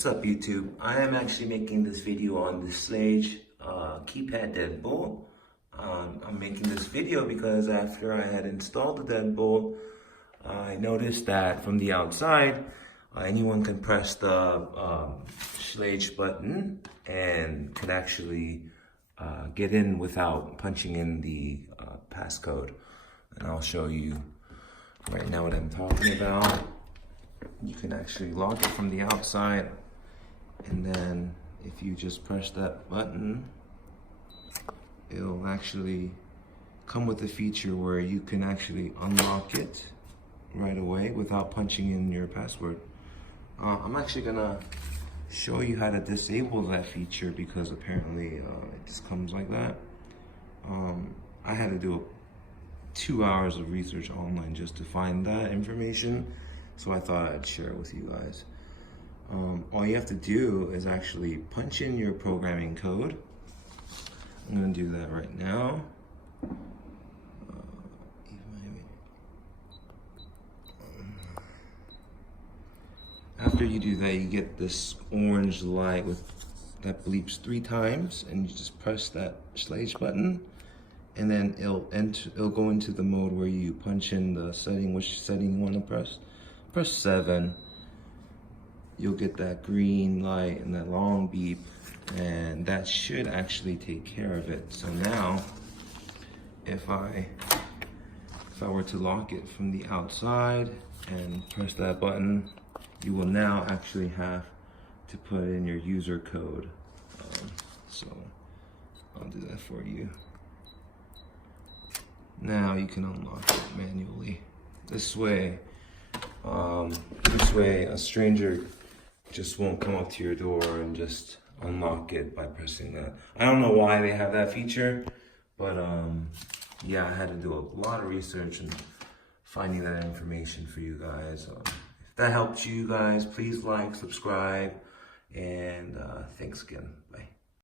What's up YouTube? I am actually making this video on the Schlage keypad deadbolt. I'm making this video because after I had installed the deadbolt, I noticed that from the outside, anyone can press the Schlage button and can actually get in without punching in the passcode. And I'll show you right now what I'm talking about. You can actually lock it from the outside, and then if you just press that button, it'll actually come with a feature where you can actually unlock it right away without punching in your password. I'm actually gonna show you how to disable that feature because apparently it just comes like that. I had to do 2 hours of research online just to find that information, so I thought I'd share it with you guys. All you have to do is actually punch in your programming code. I'm gonna do that right now. After you do that, you get this orange light that bleeps 3 times, and you just press that Schlage button, and then it'll go into the mode where you punch in the setting, which setting you want to press. Press 7. You'll get that green light and that long beep, and that should actually take care of it. So now, if I were to lock it from the outside and press that button, you will now actually have to put in your user code. So I'll do that for you. Now you can unlock it manually. This way a stranger just won't come up to your door and just unlock it by pressing that. I don't know why they have that feature, but yeah, I had to do a lot of research and finding that information for you guys. If that helped you guys, please like, subscribe, and thanks again. Bye.